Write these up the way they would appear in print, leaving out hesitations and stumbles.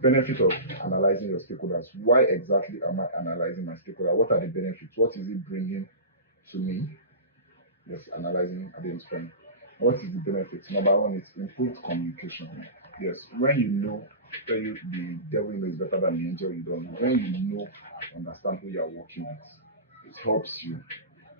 Benefit of analyzing your stakeholders. Why exactly am I analyzing my stakeholder? What are the benefits? What is it bringing to me? Yes, analyzing, identifying. What is the benefits? Number one is improved communication. Yes, when you know, when you, the devil knows better than the angel you don't know. When you know, understand who you are working with, it helps you.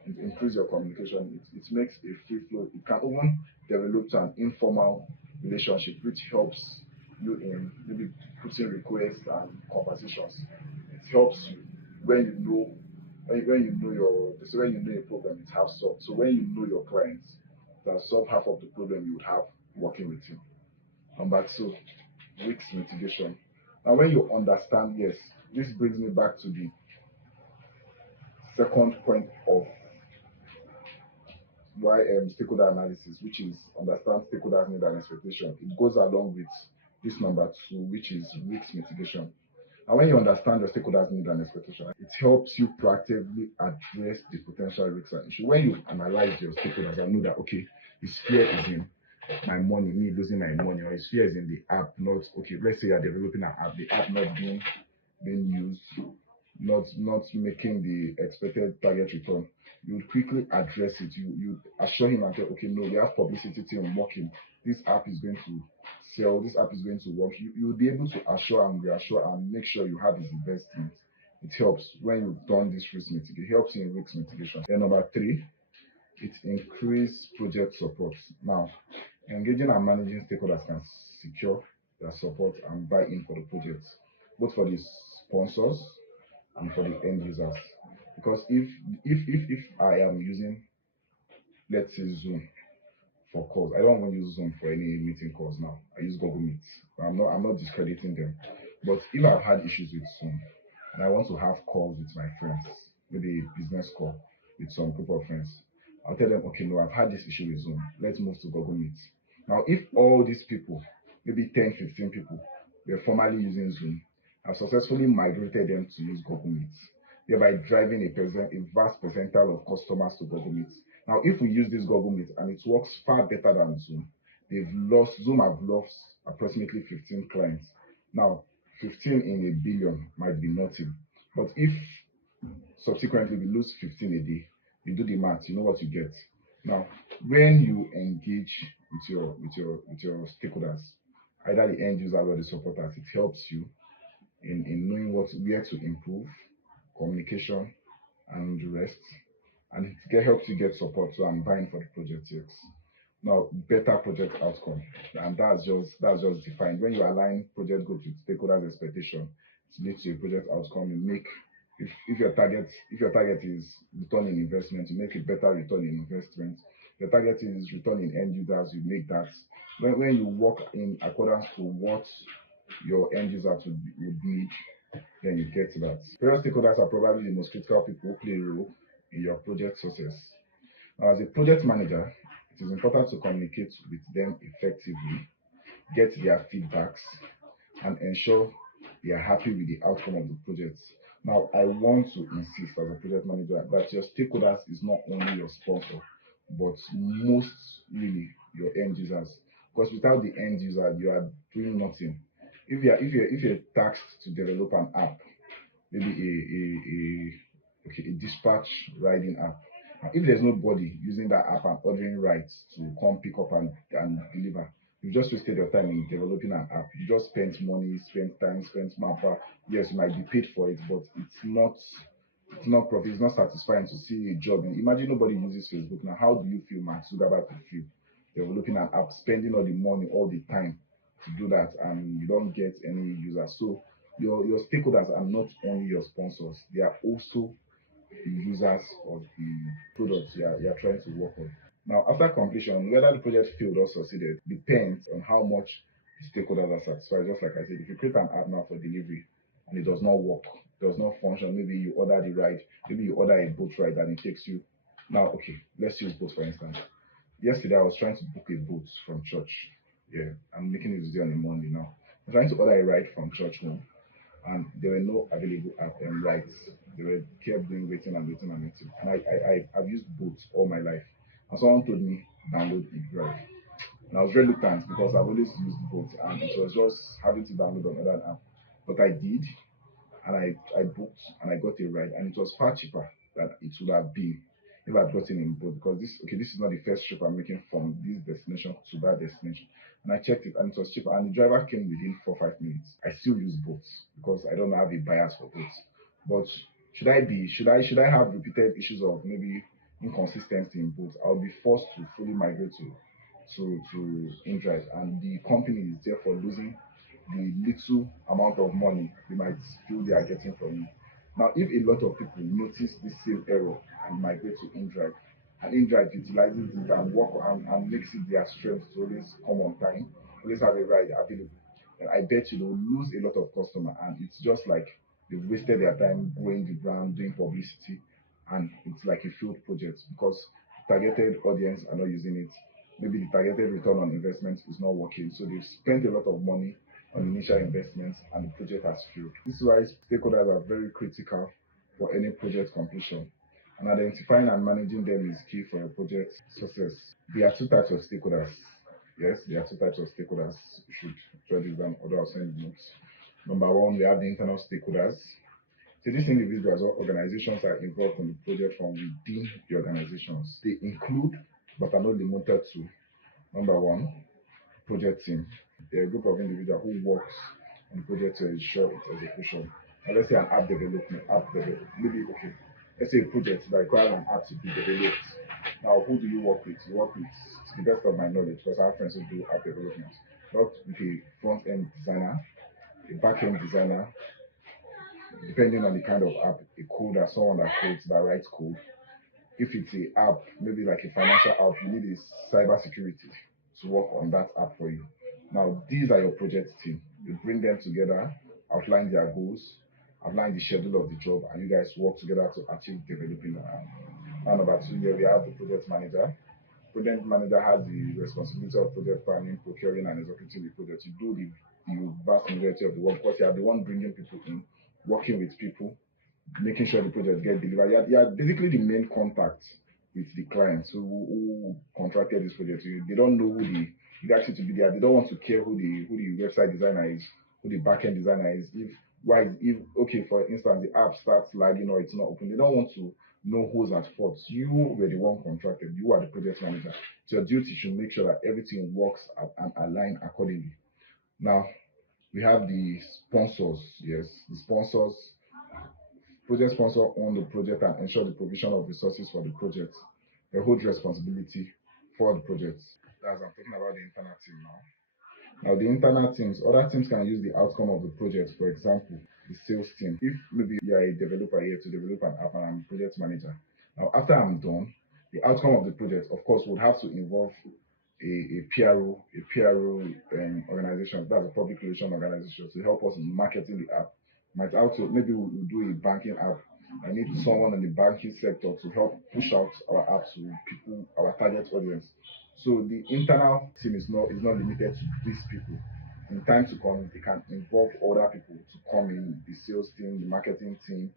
It increases your communication. It makes a free flow. It can even develop to an informal relationship, which helps you in maybe putting requests and conversations. It helps you when you know when you know your so when you know a problem, it's half solved. So when you know your clients, that solve half of the problem you would have working with you. Number two, risk mitigation. Now, when you understand, yes, this brings me back to the second point of why stakeholder analysis, which is understand stakeholders' need and expectation. It goes along with this number two, which is risk mitigation. And when you understand your stakeholders' need and expectation, it helps you proactively address the potential risks and issues. When you analyze your stakeholders and know that okay, his fear is in my money, me losing my money, or his fear is in the app not okay. Let's say you're developing an app, the app not being used, not making the expected target return, you would quickly address it. You assure him and say, okay, no, we have publicity team working. This app is going to sell. This app is going to work. You will be able to assure and reassure and make sure you have his investment. It helps when you've done this risk mitigation. It helps in risk mitigation. Then number three, it increase project support. Now, engaging and managing stakeholders can secure their support and buy in for the project, both for the sponsors and for the end users. Because if I am using, let's say, Zoom for calls, I don't want to use Zoom for any meeting calls now. I use Google Meet. I'm not discrediting them. But if I've had issues with Zoom and I want to have calls with my friends, maybe a business call with some group of friends, I'll tell them, okay, no, I've had this issue with Zoom. Let's move to Google Meet. Now, if all these people, maybe 10, 15 people, were formerly using Zoom, I've successfully migrated them to use Google Meet, thereby driving a vast percentile of customers to Google Meet. Now, if we use this Google Meet and it works far better than Zoom, Zoom have lost approximately 15 clients. Now, 15 in a billion might be nothing, but if subsequently we lose 15 a day, you do the math, you know what you get. Now, when you engage with your stakeholders, either the end users or the supporters, it helps you in knowing where to improve communication and the rest, and helps you get support so and buying for the project. Yes. Now, better project outcome, and that's just defined when you align project goals with stakeholders' expectation to lead to a project outcome. You make if your target is return in investment, you make a better return in investment. Your target is return in end users, you make that. When you work in accordance to what your end users would need, then you get that. Various stakeholders are probably the most critical people who play a role in your project success. Now, as a project manager, it is important to communicate with them effectively, get their feedbacks, and ensure they are happy with the outcome of the project. Now, I want to insist as a project manager that your stakeholders is not only your sponsor, but most really your end users. Because without the end user, you are doing nothing. If you're tasked to develop an app, maybe a dispatch riding app. And if there's nobody using that app and ordering rides to come pick up and deliver, you just wasted your time in developing an app. You just spent money, spent time, spent manpower. Yes, you might be paid for it, but it's not profit, it's not satisfying to see a job. Imagine nobody uses Facebook now. How do you feel, Mark Zuckerberg, to feel developing an app, spending all the money, all the time to do that, and you don't get any users? So your stakeholders are not only your sponsors, they are also the users of the products you're trying to work on. Now, after completion, whether the project failed or succeeded depends on how much the stakeholders are satisfied. Just like I said, if you create an app now for delivery and it does not work, does not function, maybe you order the ride, maybe you order a boat ride and it takes you. Now, okay, let's use boat for instance. Yesterday, I was trying to book a boat from church. Yeah, I'm making it easy on a Monday now. I'm trying to order a ride from church home, and there were no available app and rights. They were kept doing waiting and waiting and waiting. And I've used both all my life. And someone told me download Drive. And I was reluctant because I've always used both and it was just having to download another app. but I did, and I booked and I got a ride, and it was far cheaper than it would have been if I'd gotten in both, because this is not the first trip I'm making from this destination to that destination. And I checked it and it was cheaper, and the driver came within 4 5 minutes. I still use both because I don't have a bias for both. But should I have repeated issues of maybe inconsistency in both, I'll be forced to fully migrate to InDrive, and the company is therefore losing the little amount of money they might feel they are getting from me. Now, if a lot of people notice this same error and migrate to InDrive, and InDrive utilizes it and work and makes it their strength to always come on time, always have a ride available, then I bet you they'll lose a lot of customer, and it's just like they've wasted their time growing the brand, doing publicity, and it's like a failed project because the targeted audience are not using it. Maybe the targeted return on investment is not working, so they've spent a lot of money on initial investments and the project has failed. This is why stakeholders are very critical for any project completion. And identifying and managing them is key for a project success. There are two types of stakeholders. Yes, there are two types of stakeholders. You should jot this down, although I'll send the notes. Number one, we have the internal stakeholders. So these individuals or organizations are involved in the project from within the organizations. They include, but are not limited to, number one, project team. They're a group of individuals who works on the project to ensure its execution. Now, let's say an maybe okay. Let's say a project that requires an app to be developed. Now, who do you work with? You work with, to the best of my knowledge, because I have friends who do app development. Not with a front end designer, a back end designer, depending on the kind of app, a coder, someone that codes, that writes code. If it's a app, maybe like a financial app, you need a cyber security to work on that app for you. Now, these are your project team. You bring them together, outline their goals, outline the schedule of the job, and you guys work together to achieve developing the app. Now, number two, here we have the project manager. Project manager has the responsibility of project planning, procuring, and executing the project. You do the vast majority of the work, but you are the one bringing people in, working with people, making sure the project gets delivered. You are basically the main contact with the clients who contracted this project. They don't know who the actually to be there. They don't want to care who the website designer is, who the backend designer is. If okay, for instance, the app starts lagging or it's not open, they don't want to know who's at fault. You were the one contracted. You are the project manager. So your duty should make sure that everything works and align accordingly. Now we have the sponsors. Yes, the sponsors. Project sponsor own the project and ensure the provision of resources for the project. They hold responsibility for the project. That's I'm talking about the internal team now. Now the internal teams, other teams can use the outcome of the project. For example, the sales team. If maybe you are a developer here to develop an app and I'm a project manager. Now after I'm done, the outcome of the project, of course, would have to involve a PRO organization, that's a public relation organization, to help us in marketing the app. Might also maybe we'll do a banking app. I need someone in the banking sector to help push out our app to people, our target audience. So the internal team is not limited to these people. In time to come, they can involve other people to come in, the sales team, the marketing team,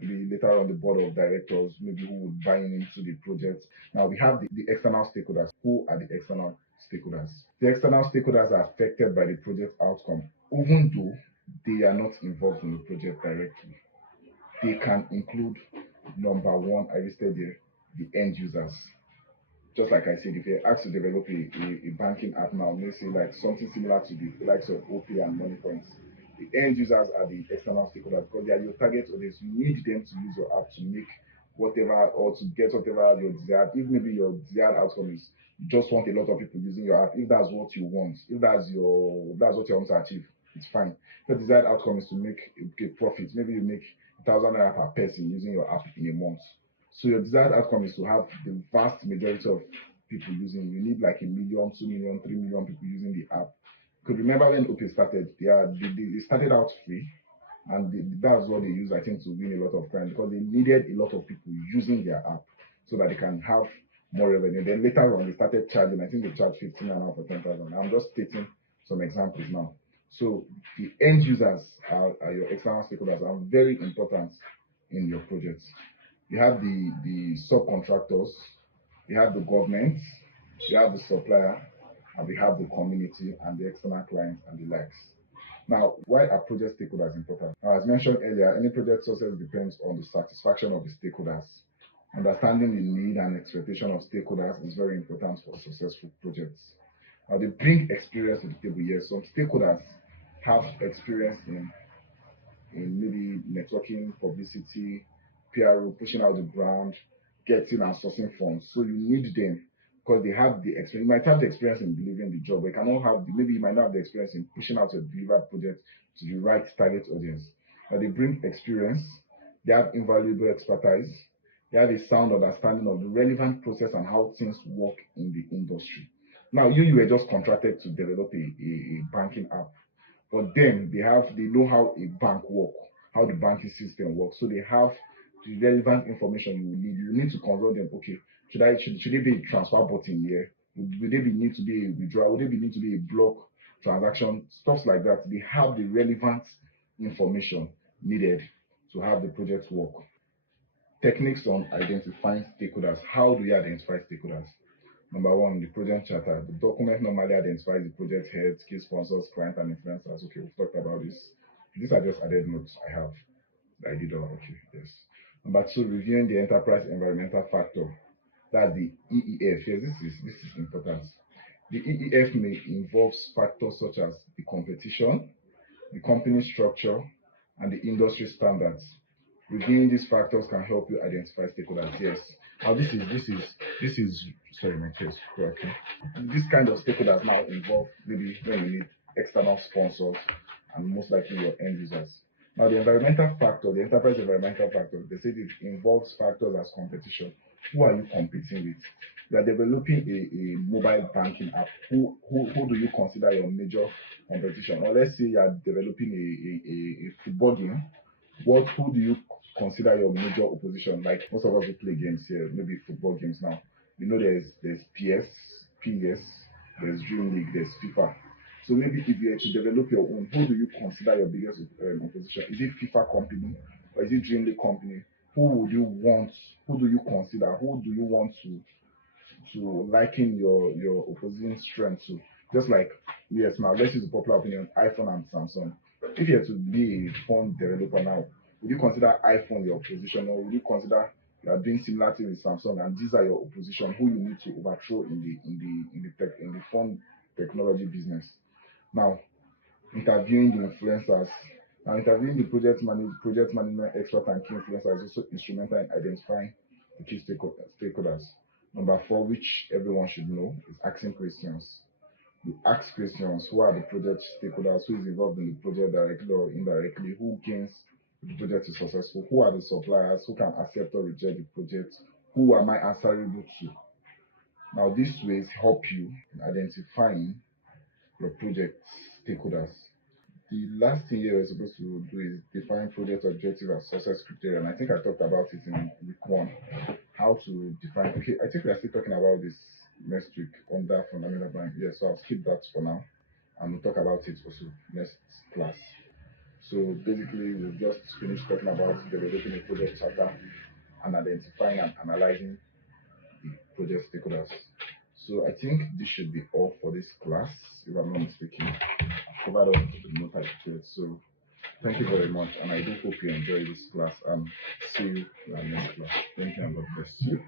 maybe later on the board of directors, maybe who would buy into the project. Now we have the external stakeholders. Who are the external stakeholders? The external stakeholders are affected by the project outcome, even though they are not involved in the project directly. They can include number one, I listed there, the end users. Just like I said, if you're asked to develop a banking app now, let's say like something similar to the likes of OP and MoneyPoints, the end users are the external stakeholders because they are your target audience. You need them to use your app to make whatever or to get whatever your desired. If maybe your desired outcome is you just want a lot of people using your app, if that's what you want, if that's what you want to achieve, it's fine. The desired outcome is to make a profit. Maybe you make 1,000 naira per person using your app in a month. So your desired outcome is to have the vast majority of people using. You need like 1 million, 2 million, 3 million people using the app. Because remember when OP started, they started out free, and that's what they use, I think, to win a lot of clients because they needed a lot of people using their app so that they can have more revenue. Then later on, they started charging. I think they charged 15 and a half or 10,000. I'm just stating some examples now. So the end users are your external stakeholders and very important in your projects. You have the subcontractors, you have the government, you have the supplier, and we have the community and the external clients and the likes. Now, why are project stakeholders important? As mentioned earlier, any project success depends on the satisfaction of the stakeholders. Understanding the need and expectation of stakeholders is very important for successful projects. Now, they bring experience to the table. Yes, some stakeholders have experience in maybe networking, publicity, PRO, pushing out the brand, getting and sourcing funds. So you need them because they have the experience. You might have the experience in delivering the job, but you cannot have maybe you might not have the experience in pushing out a delivered project to the right target audience. Now they bring experience, they have invaluable expertise, they have a sound understanding of the relevant process and how things work in the industry. Now you were just contracted to develop a banking app, but then they know how a bank works, how the banking system works. So they have the relevant information you will need. You need to consult them. Okay, should there be a transfer button here? Would there be need to be a withdrawal? Would there be need to be a block transaction? Stuff like that. They have the relevant information needed to have the project work. Techniques on identifying stakeholders. How do you identify stakeholders? Number one, the project charter. The document normally identifies the project heads, key sponsors, client, and influencers. Okay, we've talked about this. These are just added notes I have. I did all. Okay, yes. Number two, reviewing the enterprise environmental factor. That's the EEF. Yes, this is important. The EEF may involve factors such as the competition, the company structure, and the industry standards. Reviewing these factors can help you identify stakeholders. Yes. Now this is sorry, my case correctly. This kind of stakeholders now involve maybe when you need external sponsors and most likely your end users. Now the environmental factor, the enterprise environmental factor, they say it involves factors as competition. Who are you competing with? You are developing a mobile banking app. Who do you consider your major competition? Or let's say you are developing a football game. Who do you consider your major opposition? Like most of us who play games here, maybe football games now. You know there's PS, there's Dream League, there's FIFA. So maybe if you are to develop your own, who do you consider your biggest opposition? Is it FIFA company or is it Dream League company? Who would you want? Who do you consider? Who do you want to liken your opposing strength to? Just like yes, now let's use the popular opinion, iPhone and Samsung. If you are to be a phone developer now, would you consider iPhone your opposition, or would you consider you are doing similar things with Samsung and these are your opposition who you need to overthrow in the phone technology business? Now, interviewing the influencers. Now, interviewing the project management expert and key influencers is also instrumental in identifying the key stakeholders. Number four, which everyone should know, is asking questions. You ask questions: who are the project stakeholders? Who is involved in the project directly or indirectly? Who gains if the project is successful? Who are the suppliers? Who can accept or reject the project? Who am I answerable to? Now, these ways help you in identifying your project stakeholders. The last thing here we're supposed to do is define project objective and success criteria. And I think I talked about it in week one. How to define. Okay, I think we are still talking about this next week under fundamental bank. Yeah, so I'll skip that for now and we'll talk about it also next class. So basically, we've just finished talking about developing a project charter and identifying and analyzing the project stakeholders. So I think this should be all for this class, if I'm not mistaken. I've covered up the note I prepared. So thank you very much, and I do hope you enjoy this class and see you in our next class. Thank you and God bless you.